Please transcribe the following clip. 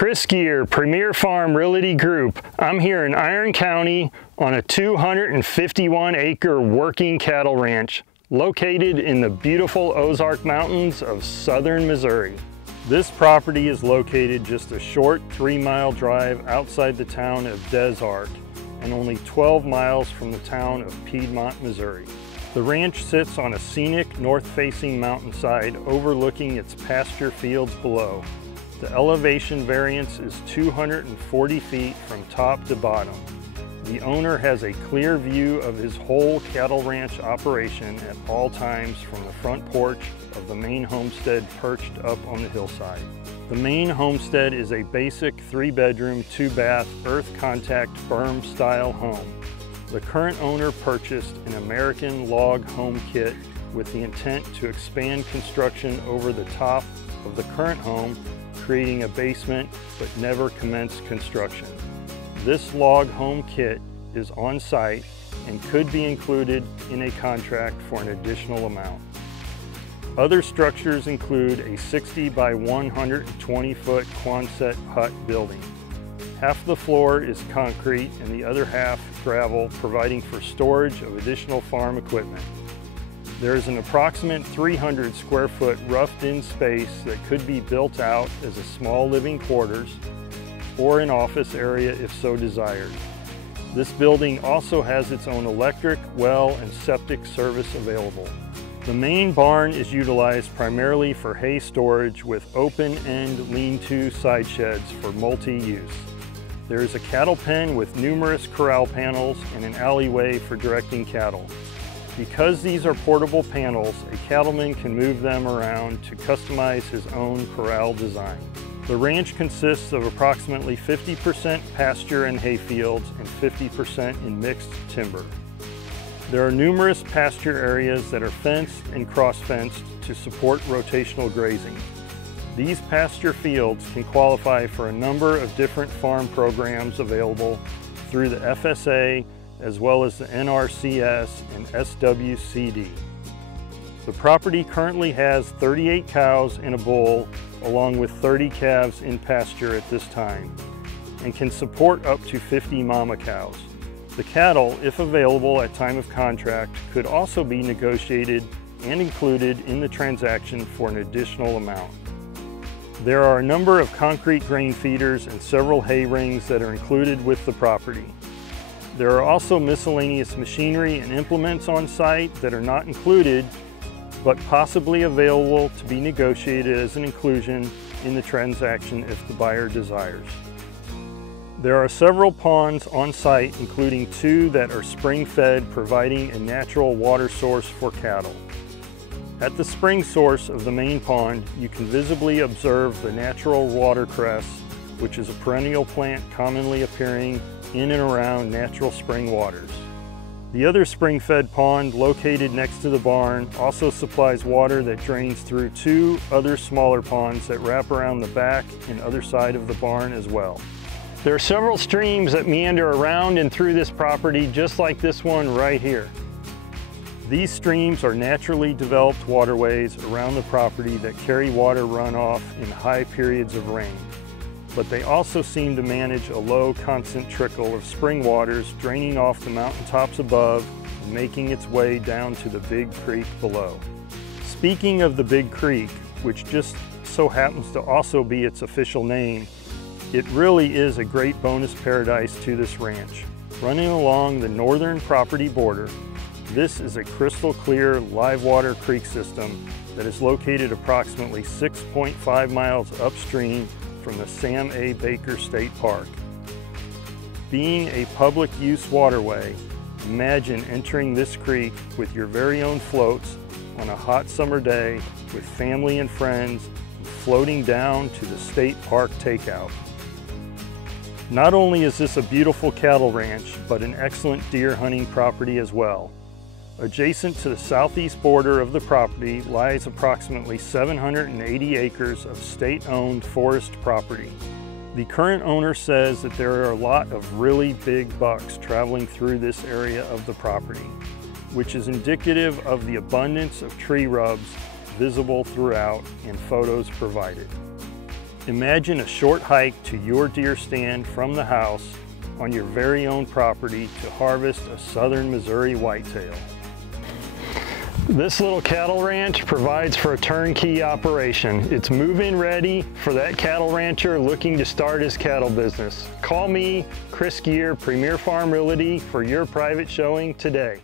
Chris Gear, Premier Farm Realty Group. I'm here in Iron County on a 251-acre working cattle ranch located in the beautiful Ozark Mountains of southern Missouri. This property is located just a short 3-mile drive outside the town of Ozark and only 12 miles from the town of Piedmont, Missouri. The ranch sits on a scenic north-facing mountainside overlooking its pasture fields below. The elevation variance is 240 feet from top to bottom. The owner has a clear view of his whole cattle ranch operation at all times from the front porch of the main homestead perched up on the hillside. The main homestead is a basic 3-bedroom, 2-bath, earth contact berm-style home. The current owner purchased an American log home kit with the intent to expand construction over the top of the current home, creating a basement but never commenced construction. This log home kit is on site and could be included in a contract for an additional amount. Other structures include a 60 by 120 foot Quonset hut building. Half the floor is concrete and the other half gravel, providing for storage of additional farm equipment. There is an approximate 300 square foot roughed-in space that could be built out as a small living quarters or an office area if so desired. This building also has its own electric, well, and septic service available. The main barn is utilized primarily for hay storage with open-end lean-to side sheds for multi-use. There is a cattle pen with numerous corral panels and an alleyway for directing cattle. Because these are portable panels, a cattleman can move them around to customize his own corral design. The ranch consists of approximately 50% pasture and hay fields and 50% in mixed timber. There are numerous pasture areas that are fenced and cross-fenced to support rotational grazing. These pasture fields can qualify for a number of different farm programs available through the FSA as well as the NRCS and SWCD. The property currently has 38 cows and a bull, along with 30 calves in pasture at this time, and can support up to 50 mama cows. The cattle, if available at time of contract, could also be negotiated and included in the transaction for an additional amount. There are a number of concrete grain feeders and several hay rings that are included with the property. There are also miscellaneous machinery and implements on site that are not included, but possibly available to be negotiated as an inclusion in the transaction if the buyer desires. There are several ponds on site, including 2 that are spring-fed, providing a natural water source for cattle. At the spring source of the main pond, you can visibly observe the natural watercress, which is a perennial plant commonly appearing in and around natural spring waters. The other spring-fed pond located next to the barn also supplies water that drains through 2 other smaller ponds that wrap around the back and other side of the barn as well. There are several streams that meander around and through this property, just like this one right here. These streams are naturally developed waterways around the property that carry water runoff in high periods of rain. But they also seem to manage a low constant trickle of spring waters draining off the mountaintops above and making its way down to the Big Creek below. Speaking of the Big Creek, which just so happens to also be its official name, it really is a great bonus paradise to this ranch. Running along the northern property border, this is a crystal clear live water creek system that is located approximately 6.5 miles upstream from the Sam A. Baker State Park. Being a public use waterway, imagine entering this creek with your very own floats on a hot summer day with family and friends and floating down to the state park takeout. Not only is this a beautiful cattle ranch, but an excellent deer hunting property as well. Adjacent to the southeast border of the property lies approximately 780 acres of state-owned forest property. The current owner says that there are a lot of really big bucks traveling through this area of the property, which is indicative of the abundance of tree rubs visible throughout and photos provided. Imagine a short hike to your deer stand from the house on your very own property to harvest a southern Missouri whitetail. This little cattle ranch provides for a turnkey operation. It's move-in ready for that cattle rancher looking to start his cattle business. Call me, Chris Gear, Premier Farm Realty, for your private showing today.